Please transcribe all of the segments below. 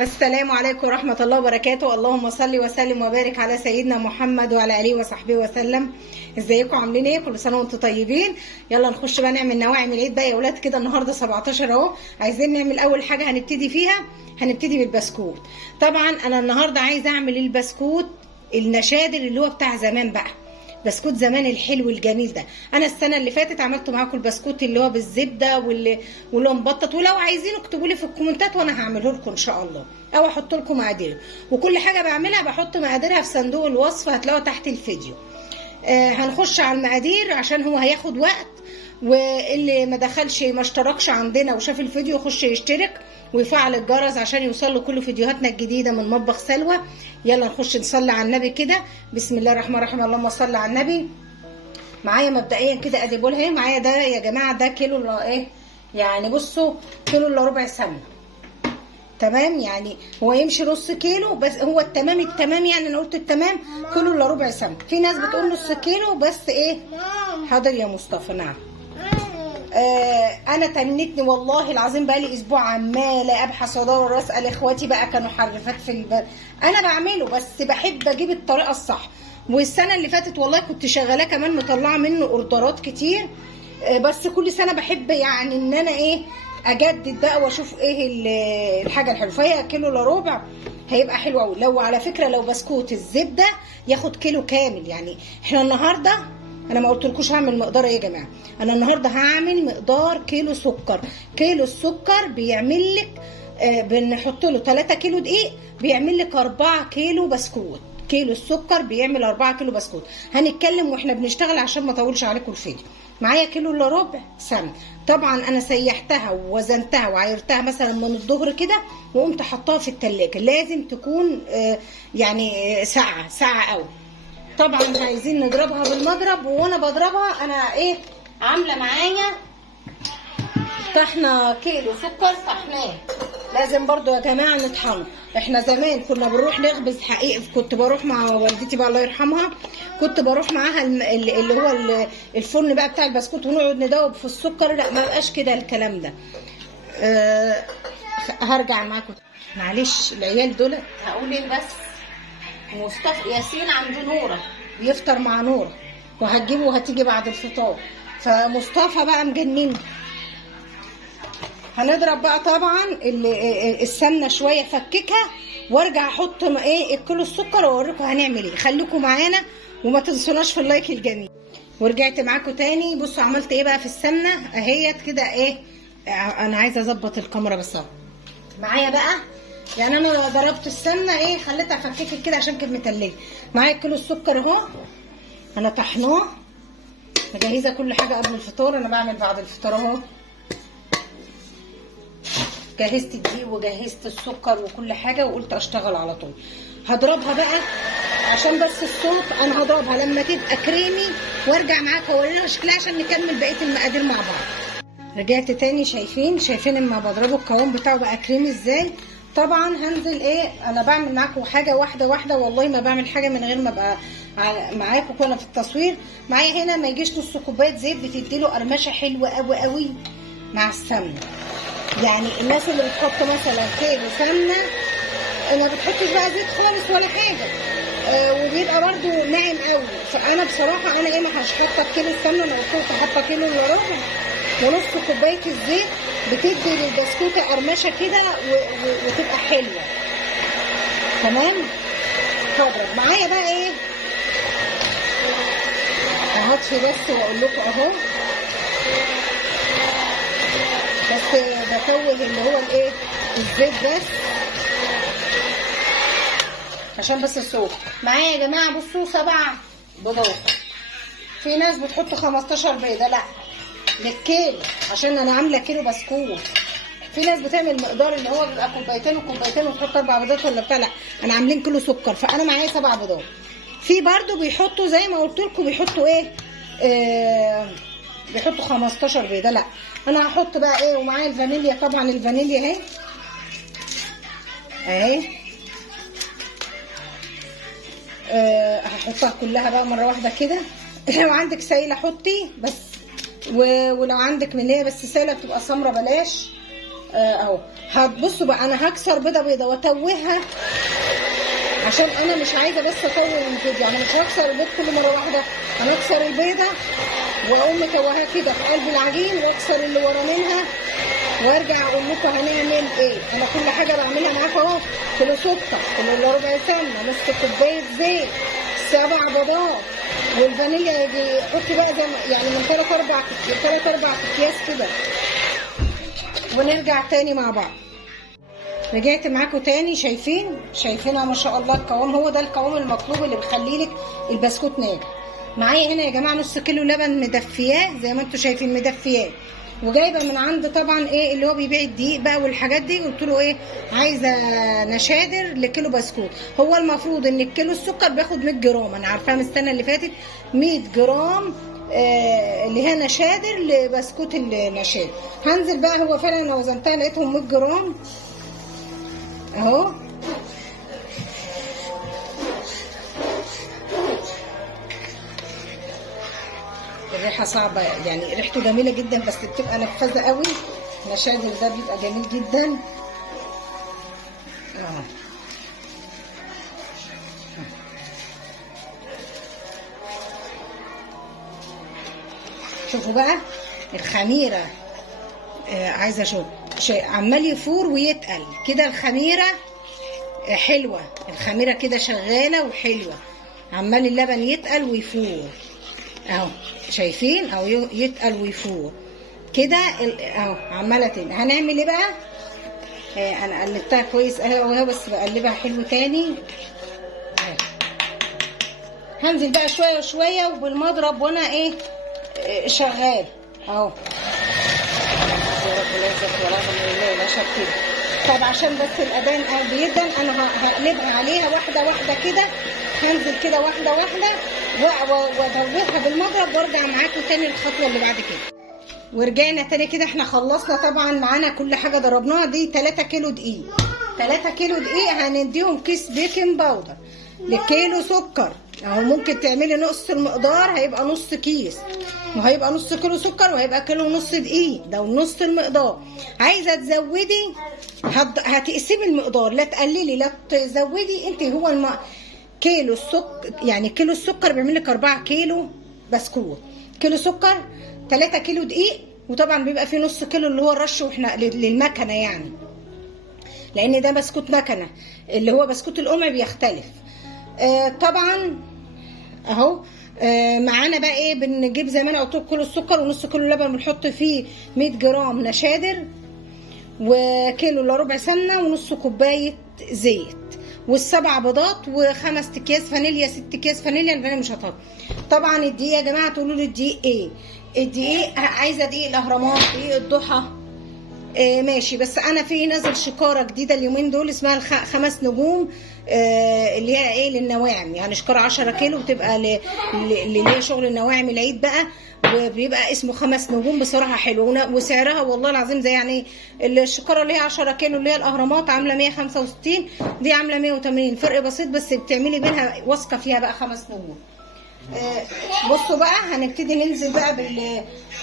السلام عليكم ورحمة الله وبركاته. اللهم صل وسلم وبارك على سيدنا محمد وعلى آله وصحبه وسلم. ازيكم عاملين ايه؟ كل سنة وانتم طيبين. يلا نخش بقى نعمل نواعم العيد بقى يا ولاد كده. النهارده 17 اهو. عايزين نعمل اول حاجة هنبتدي فيها، هنبتدي بالبسكوت. طبعا انا النهارده عايزه اعمل البسكوت النشادر اللي هو بتاع زمان بقى، بسكوت زمان الحلو الجميل ده. انا السنه اللي فاتت عملت معاكم البسكوت اللي هو بالزبده واللي مبطط، ولو عايزين اكتبوا لي في الكومنتات وانا هعمله لكم ان شاء الله، او احط لكم مقاديره. وكل حاجه بعملها بحط مقاديرها في صندوق الوصف، هتلاقوها تحت الفيديو. هنخش على المقادير عشان هو هياخد وقت، واللي ما دخلش ما اشتركش عندنا وشاف الفيديو يخش يشترك ويفعل الجرس عشان يوصل له كل فيديوهاتنا الجديده من مطبخ سلوى. يلا نخش نصلي على النبي كده. بسم الله الرحمن الرحيم. اللهم صل على النبي. معايا مبدئيا كده ادي بول اهي. معايا ده يا جماعه ده كيلو الا ايه، يعني بصوا كيلو الا ربع سمنه. تمام، يعني هو يمشي نص كيلو بس هو التمام يعني انا قلت التمام كيلو الا ربع سمنه. في ناس بتقول نص كيلو بس ايه. حاضر يا مصطفى. نعم. انا تنتني والله العظيم بقى لي اسبوع عماله ابحث وادور واسال اخواتي بقى كانوا حرفات في انا بعمله بس بحب اجيب الطريقه الصح. والسنه اللي فاتت والله كنت شغاله كمان مطلعه منه اوردرات كتير. بس كل سنه بحب يعني ان انا ايه اجدد بقى واشوف ايه الحاجه الحلوه. فهي كيلو الا ربع هيبقى حلو قوي. لو على فكره لو بسكوت الزبده ياخد كيلو كامل. يعني احنا النهارده انا ما قلتلكوش هعمل مقدار ايه يا جماعه. انا النهارده هعمل مقدار كيلو سكر. كيلو السكر بيعمل لك بنحط له 3 كيلو دقيق بيعمل لك 4 كيلو بسكوت. كيلو السكر بيعمل 4 كيلو بسكوت. هنتكلم واحنا بنشتغل عشان ما اطولش عليكم الفيديو. معايا كيلو الا ربع سمنه. طبعا انا سيحتها ووزنتها وعايرتها مثلا من الظهر كده وقمت حطاها في التلاجة. لازم تكون يعني ساعه قوي. طبعا عايزين نضربها بالمضرب، وانا بضربها انا ايه عامله معايا طحنه كيلو سكر طحناه. لازم برضو يا جماعه نطحنه. احنا زمان كنا بنروح نخبز حقيقي. كنت بروح مع والدتي بقى الله يرحمها، كنت بروح معاها اللي هو الفرن بقى بتاع البسكوت ونقعد ندوب في السكر. لا ما بقاش كده الكلام ده. هرجع معاكم معلش. العيال دول هقول ايه بس. مصطفى ياسين عنده نوره بيفطر مع نوره وهتجيبه وهتيجي بعد الفطار، فمصطفى بقى مجنني. هنضرب بقى طبعا السمنه شويه فككها وارجع احط ايه الكيلو السكر واوريكم هنعمل ايه. خليكم معانا وما تنسوناش في اللايك الجميل. ورجعت معاكم تاني. بصوا عملت ايه بقى في السمنه اهيت كده ايه. انا عايزه اظبط الكاميرا بس اهو معايا بقى. يعني انا ضربت السمنه ايه خليتها فككت كده عشان كانت متلجه. معايا كيلو السكر اهو انا طحناه. مجهزه كل حاجه قبل الفطار. انا بعمل بعد الفطار اهو. جهزت الدقيق وجهزت السكر وكل حاجه وقلت اشتغل على طول. هضربها بقى عشان بس الصوت. انا هضربها لما تبقى كريمي وارجع معاكم اوريها شكلها عشان نكمل بقيه المقادير مع بعض. رجعت تاني. شايفين اما بضربه القوام بتاعه بقى كريمي ازاي. طبعا هنزل ايه. انا بعمل معاكم حاجه واحده والله ما بعمل حاجه من غير ما ابقى معاكم وانا في التصوير. معايا هنا ما يجيش نص كوبايه زيت بتديله قرمشه حلوه قوي مع السمنه. يعني الناس اللي بتحط مثلا كيلو سمنه ما بتحطش بقى زيت خالص ولا حاجه وبيبقى برده ناعم قوي. فانا بصراحه انا ايه مش حاطه كيلو السمنه. انا قلت حاطه كيلو الا ربع ونص كوبايه الزيت بتدي للبسكوته قرمشه كده وتبقى حلوه. تمام. هضرب معايا بقى ايه. هطفي بس واقول لكم اهو. بس بتوه اللي هو الايه الزيت بس عشان بس الصوت. معايا يا جماعه بصوا 7 بيضات. في ناس بتحط 15 بيضه. لا للكيلو عشان انا عامله كيلو بسكوت. في ناس بتعمل مقدار اللي هو بيبقى كوبايتين وكوبايتين وتحط 4 بيضات ولا بتاع. لا انا عاملين كيلو سكر فانا معايا 7 بيضات. في برده بيحطوا زي ما قلت لكم بيحطوا ايه بيحطوا 15 بيضه. لا انا هحط بقى ايه. ومعايا الفانيليا. طبعا الفانيليا اهي هحطها كلها بقى مره واحده كده. لو عندك سايله حطي بس، ولو عندك من هي بس سايله بتبقى سمره بلاش. اهو. هتبصوا بقى انا هكسر بيضه بيضه واتوهها عشان انا مش عايزه بس اطول الفيديو، يعني مش هكسر البيض كل مره واحده، انا اكسر البيضه واقوم متوهها كده في قلب العجين واكسر اللي ورا منها وارجع اقول لكم هنعمل ايه. انا كل حاجه بعملها معاكم اهو. كيلو سكر، كيلو الا ربع سمنه، نص كوبايه زيت، 7 بيضات، والفانيليا يجي حطي بقى زي يعني من 3 4 اكياس كده. ونرجع تاني مع بعض. رجعت معاكم تاني. شايفينها ما شاء الله القوام، هو ده القوام المطلوب اللي بيخلي لك البسكوت ناجح. معايا هنا يا جماعه نص كيلو لبن مدفياه زي ما انتم شايفين مدفياه، وجايبه من عند طبعا ايه اللي هو بيبيع الدقيق بقى والحاجات دي. قلت له ايه عايزه نشادر لكيلو بسكوت. هو المفروض ان الكيلو السكر بياخد 100 جرام، انا عارفاها من السنه اللي فاتت 100 جرام اللي هي نشادر لبسكوت النشادر. هنزل بقى، هو فعلا انا وزنتها لقيتهم 100 جرام اهو. الريحه صعبه يعني، ريحته جميله جدا بس بتبقى نفاذه قوي. نشادر ده بيبقى جميل جدا اهو. شوفوا بقى الخميره عايزه اشوف شيء عمال يفور ويتقل كده. الخميره حلوه، الخميره كده شغاله وحلوه، عمال اللبن يتقل ويفور اهو. شايفين اهو يتقل ويفور كده اهو عماله تاني. هنعمل ايه بقى؟ انا قلبتها كويس اهو بس بقلبها حلو تاني اهو. هنزل بقى شويه شويه وبالمضرب وانا ايه شغال اهو. طب عشان بس الاذان بيدن انا هقلبها عليها واحده واحده كده. هنزل كده واحده واحده وادوبها بالمضرب وارجع معاكم تاني الخطوه اللي بعد كده. ورجعنا تاني كده. احنا خلصنا طبعا معانا كل حاجه ضربناها. دي 3 كيلو دقيق، 3 كيلو دقيق هنديهم كيس بيكنج باودر لكيلو سكر اهو. ممكن تعملي نص المقدار هيبقى نص كيس، وهيبقى نص كيلو سكر وهيبقى كيلو ونص دقيق، ده ونص المقدار. عايزه تزودي هتقسمي المقدار، لا تقللي لا تزودي انت. هو كيلو السكر يعني كيلو السكر بيعمل لك 4 كيلو بسكوت. كيلو سكر 3 كيلو دقيق، وطبعا بيبقى فيه نص كيلو اللي هو الرش واحنا للمكنه يعني، لان ده بسكوت مكنه. اللي هو بسكوت القمع بيختلف طبعا اهو. معانا بقى ايه بنجيب زي ما انا قلت لكم كيلو السكر ونص كيلو لبن، بنحط فيه 100 جرام نشادر وكيلو الا ربع سمنه ونص كوبايه زيت والسبع بيضات وخمس اكياس فانيليا، 6 اكياس فانيليا. الفانيليا مش هطلع. طبعا الدقيق يا جماعه تقولوا لي الدقيق ايه؟ الدقيق عايزه دقيق الاهرامات، دقيق الضحى ماشي. بس انا في نازل شكاره جديده اليومين دول اسمها 5 نجوم اللي هي ايه للنواعم، يعني شكاره 10 كيلو بتبقى اللي هي شغل النواعم العيد بقى، وبيبقى اسمه 5 نجوم. بصراحه حلو وسعرها والله العظيم زي يعني الشكاره اللي هي 10 كيلو اللي هي الاهرامات عامله 165، دي عامله 180، فرق بسيط بس بتعملي بينها واثقه فيها بقى 5 نجوم. بصوا بقى هنبتدي ننزل بقى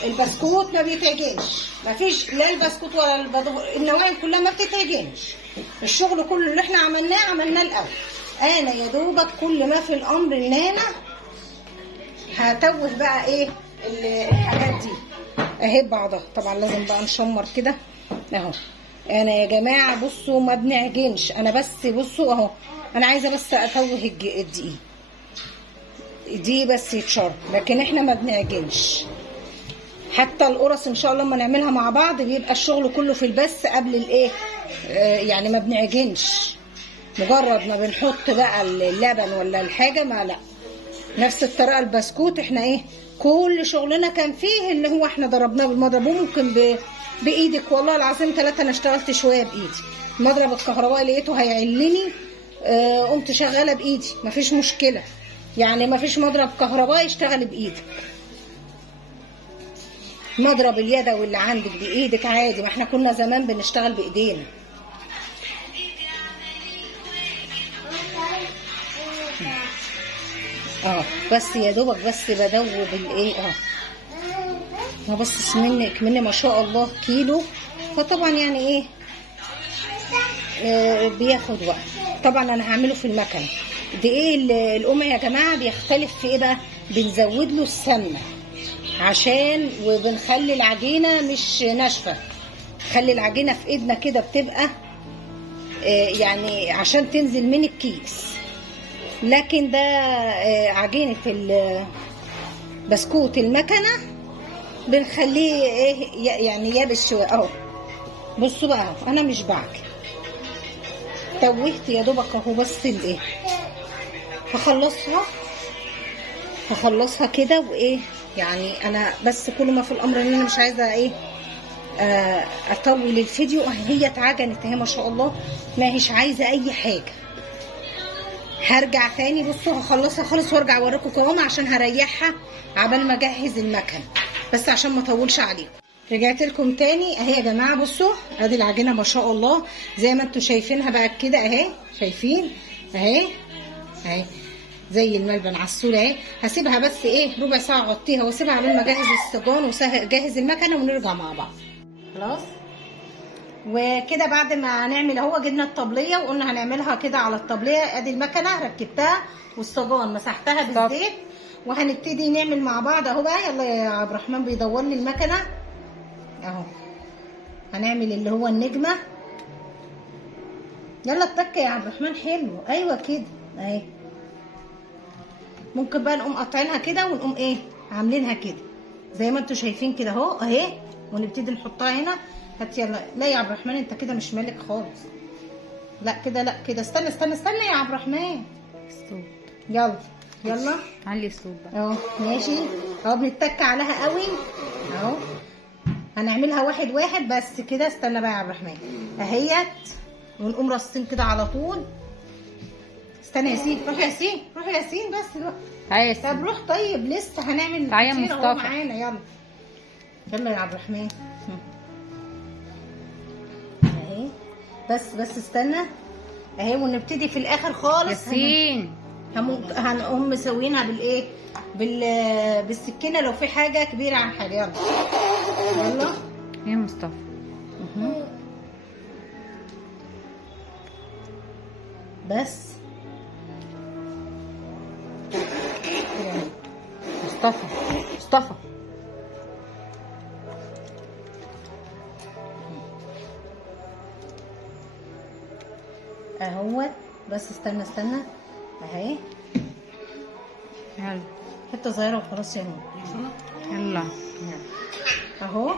بالبسكوت. ما بيتعجنش، ما فيش لا البسكوت ولا النواعم كلها ما بتتعجنش. الشغل كله اللي احنا عملناه الاول. انا يا دوبك كل ما في الامر ان انا هتوه بقى ايه الحاجات دي اهي بعضها. طبعا لازم بقى نشمر كده اهو. انا يا جماعه بصوا ما بنعجنش، انا بس بصوا اهو انا عايزه بس اتوه الدقيق دي بس يتشرب، لكن احنا ما بنعجنش. حتى القرص ان شاء الله لما نعملها مع بعض بيبقى الشغل كله في البس قبل الايه يعني ما بنعجنش. مجرد ما بنحط بقى اللبن ولا الحاجه ما لا نفس الطريقه. البسكوت احنا ايه كل شغلنا كان فيه اللي هو احنا ضربناه بالمضرب، وممكن بايدك. والله العظيم 3 انا اشتغلت شويه بايدي. المضرب الكهربائي لقيته هيعلني قمت شغاله بايدي مفيش مشكله، يعني مفيش مضرب كهربائي اشتغل بايدك. مضرب اليدوي اللي عندك بايدك عادي، ما احنا كنا زمان بنشتغل بايدينا. بس يا دوبك بس بدوب الايه بس منك ما شاء الله كيلو فطبعا يعني ايه بياخد وقت. طبعا انا هعمله في المكنه. دقيق القمع يا جماعه بيختلف في ايه بقى؟ بنزود له السمنه عشان وبنخلي العجينه مش ناشفه، خلي العجينه في ايدنا كده بتبقى يعني عشان تنزل من الكيس. لكن ده عجينه بسكوت المكنه بنخليه ايه يعني يابس شويه اهو. بصوا بقى انا مش بعجن، توهت يا دوبك اهو، بس الايه هخلصها كده وايه يعني. انا بس كل ما في الامر ان انا مش عايزه ايه اطول الفيديو. هي اتعجنت اهي ما شاء الله، ما هيش عايزه اي حاجه. هرجع تاني بصوا هخلصها خالص وارجع اوريكم قوامها عشان هريحها عبال ما اجهز المكنه، بس عشان ما اطولش عليكم. رجعت لكم تاني اهي يا جماعه. بصوا ادي العجينه ما شاء الله زي ما انتم شايفينها بقى كده اهي، شايفين اهي زي الملبن عسوله اهي. هسيبها بس ايه ربع ساعه اغطيها واسيبها عبال ما اجهز السجان واجهز المكنه ونرجع مع بعض. خلاص وكده بعد ما نعمل اهو جبنا الطبليه وقلنا هنعملها كده على الطبليه. ادي المكنه ركبتها والسجان مسحتها بالزيت وهنبتدي نعمل مع بعض اهو بقى. يلا يا عبد الرحمن بيدور لي المكنه اهو. هنعمل اللي هو النجمه. يلا التكه يا عبد الرحمن. حلو ايوه كده اهي. ممكن بقى نقوم قاطعينها كده ونقوم ايه عاملينها كده زي ما انتم شايفين كده اهو اهي، ونبتدي نحطها هنا. هات يلا. لا يا عبد الرحمن انت كده مش مالك خالص. لا كده لا كده. استنى يا عبد الرحمن. الصوت. يلا علي الصوت بقى اهو. ماشي اهو. بنتك عليها قوي اهو. هنعملها واحد واحد بس كده. استنى بقى يا عبد الرحمن اهيت، ونقوم راصين كده على طول. استنى يا ياسين. روح يا ياسين روح يا ياسين بس دلوقتي. تعالى يا طب روح. طيب لسه هنعمل تعالى يا كتير اهو مصطفى. معانا. يلا يا عبد الرحمن اهي. بس استنى اهي. ونبتدي في الاخر خالص ياسين هنقوم مسوينها بالايه بالسكينه لو في حاجه كبيره عن حاجه. يلا يا مصطفى. بس مصطفى اهوت. بس استنى اهي. يلا حته صغيره وخلاص يا نور. يلا اهو.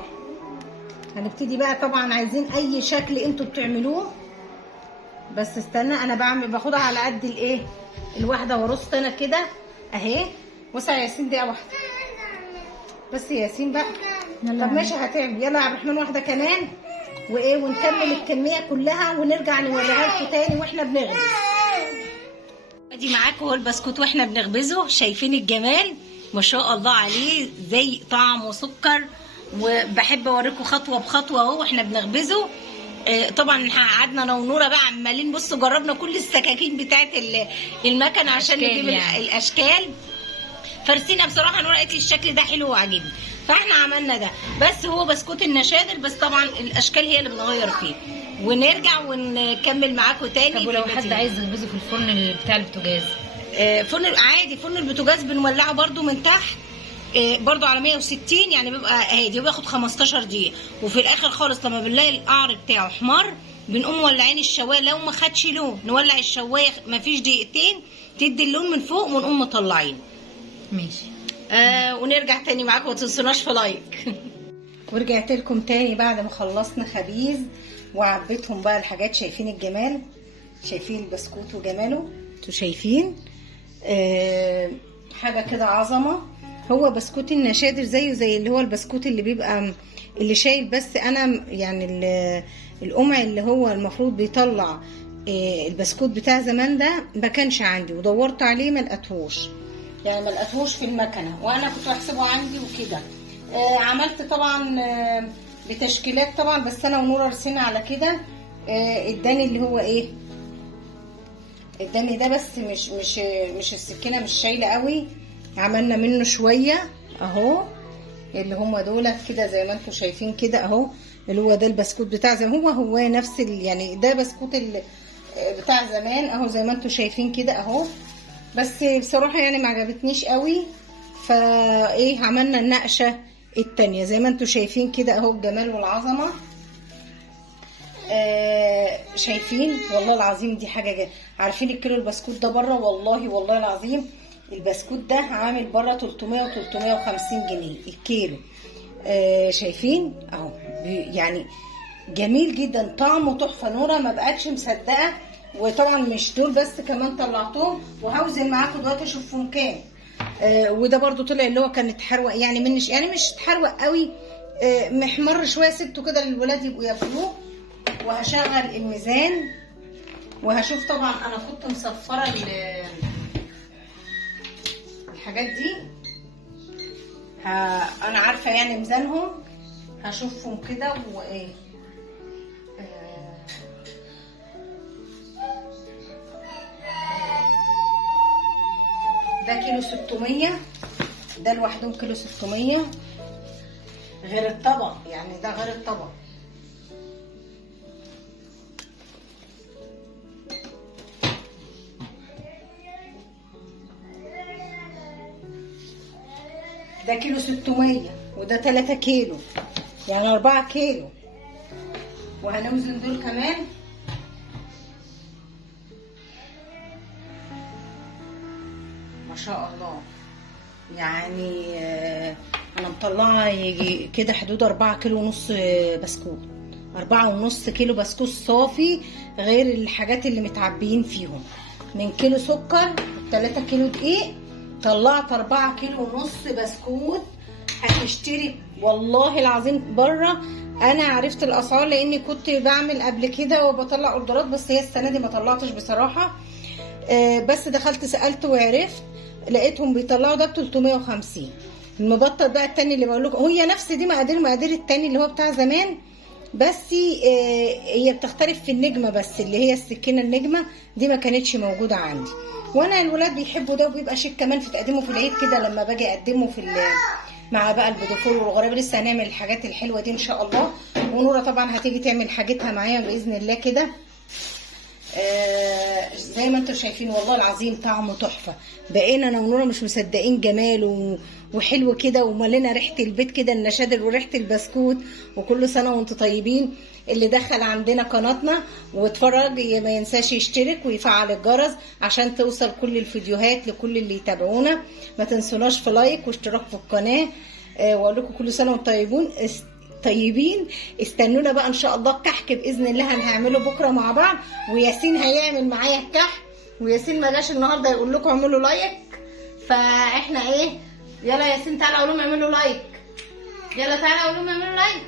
هنبتدي بقى. طبعا عايزين اي شكل انتوا بتعملوه. بس استنى انا باخدها على قد الايه الواحده ورصت انا كده اهي. وسع يا ياسين دقيقه واحده بس يا ياسين بقى. طب ماشي هتعمل. يلا يا عبد الرحمن واحده كمان وايه ونكمل الكميه كلها ونرجع نوريها لكم تاني واحنا بنغرز. ادي معاكم هو البسكوت واحنا بنخبزه. شايفين الجمال ما شاء الله عليه زي طعم وسكر. وبحب اوريكم خطوه بخطوه اهو واحنا بنخبزه. طبعا قعدنا انا ونوره بقى عمالين بصوا جربنا كل السكاكين بتاعت المكنه عشان نجيب يعني الاشكال. فرسينا بصراحه نوره قالت لي الشكل ده حلو وعجبني فاحنا عملنا ده. بس هو بسكوت النشادر بس طبعا الاشكال هي اللي بنغير فيه. ونرجع ونكمل معاكم تاني. طب ولو حد عايز يخبزه في الفرن بتاع البوتاجاز؟ فرن عادي. فرن البوتاجاز بنولعه برده من تحت برضو على 160 يعني بيبقى هادي وبياخد 15 دقيقه. وفي الاخر خالص لما بنلاقي القعر بتاعه احمر بنقوم مولعين الشوايه. لو ما خدش لون نولع الشوايه مفيش دقيقتين تدي اللون من فوق ونقوم مطلعين. ماشي. ونرجع تاني معاكم. ما تنسوناش في لايك. ورجعت لكم تاني بعد ما خلصنا خبيز وعبيتهم بقى الحاجات. شايفين الجمال؟ شايفين البسكوت وجماله؟ انتوا شايفين حاجه كده عظمه. هو بسكوت النشادر زيه زي اللي هو البسكوت اللي بيبقى اللي شايل. بس انا يعني القمع اللي هو المفروض بيطلع البسكوت بتاع زمان ده ما كانش عندي ودورت عليه ما لقيتهوش. يعني ما لقيتهوش في المكنه وانا كنت بحسبه عندي وكده. عملت طبعا بتشكيلات طبعا بس انا ونورة رسينا على كده. اداني اللي هو ايه اداني ده بس مش السكينه مش شايله قوي. عملنا منه شويه اهو اللي هم دولت كده زي ما انتم شايفين كده اهو. اللي هو ده البسكوت بتاع زمان، هو نفس يعني ده بسكوت بتاع زمان اهو زي ما انتم شايفين كده اهو. بس بصراحه يعني ما عجبتنيش قوي، فايه عملنا النقشه التانية زي ما انتم شايفين كده اهو الجمال والعظمه. شايفين والله العظيم دي حاجه عارفين الكيلو البسكوت ده بره والله العظيم البسكوت ده عامل بره 300 و 350 جنيه الكيلو. شايفين اهو يعني جميل جدا، طعمه تحفه. نوره ما بقتش مصدقه، وطبعا مش دول بس كمان طلعتهم وهوزن معاكم دلوقتي اشوفهم كام. وده برضو طلع اللي هو كان اتحروق يعني منش، يعني مش اتحروق قوي، محمر شويه، سبته كده للولاد يبقوا ياكلوه. وهشغل الميزان وهشوف. طبعا انا كنت مصفره الحاجات دي، انا عارفه يعني ميزانهم، هشوفهم كده وايه. ده كيلو 600، ده لوحدهم كيلو 600 غير الطبق، يعني ده غير الطبق. ده كيلو 600 وده 3 كيلو، يعني 4 كيلو. وهنوزن دول كمان. ما شاء الله يعني انا مطلعه يجي كده حدود 4 كيلو ونص بسكوت، 4.5 كيلو بسكوت صافي، غير الحاجات اللي متعبيين فيهم. من كيلو سكر 3 كيلو دقيق طلعت 4 كيلو ونص بسكوت. هتشتري والله العظيم بره. انا عرفت الاسعار لاني كنت بعمل قبل كده وبطلع اوردرات، بس هي السنه دي ما طلعتش بصراحه. بس دخلت سالت وعرفت، لقيتهم بيطلعوا ده ب 350. المبطل بقى التاني اللي بقول لكم هي نفس دي مقادير التاني اللي هو بتاع زمان، بس هي بتختلف في النجمه، بس اللي هي السكينه النجمه دي ما كانتش موجوده عندي. وانا الولاد بيحبوا ده وبيبقى شيك كمان في تقديمه في العيد كده، لما باجي اقدمه في مع بقى البيضافور والغرابه. لسه هنعمل الحاجات الحلوه دي ان شاء الله. ونوره طبعا هتيجي تعمل حاجتها معايا باذن الله كده. زي ما انتم شايفين والله العظيم طعمه تحفه. بقينا انا ونوره مش مصدقين جماله وحلو كده، ومالنا ريحه البيت كده النشادر وريحه البسكوت. وكل سنه وانتم طيبين. اللي دخل عندنا قناتنا واتفرج ما ينساش يشترك ويفعل الجرس عشان توصل كل الفيديوهات لكل اللي يتابعونا. ما تنسوناش في لايك واشتراك في القناه. واقول لكم كل سنه وانتم طيبين. استنونا بقى ان شاء الله الكحك باذن الله هنعمله بكره مع بعض، وياسين هيعمل معايا الكحك. وياسين ما جاش النهارده يقول لكم اعملوا لايك، فاحنا ايه، يلا ياسين تعالى قول لهم اعملوا لايك، يلا تعالى قول لهم اعملوا لايك،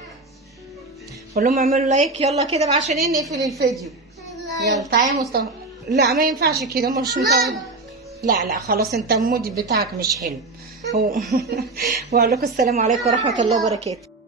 قول لهم اعملوا لايك يلا كده بقى عشان نقفل الفيديو. يلا تعالى يا مصطفى. لا ما ينفعش كده، هم مش متعودين. لا خلاص انت المود بتاعك مش حلو. واقول لكم السلام عليكم ورحمه الله وبركاته.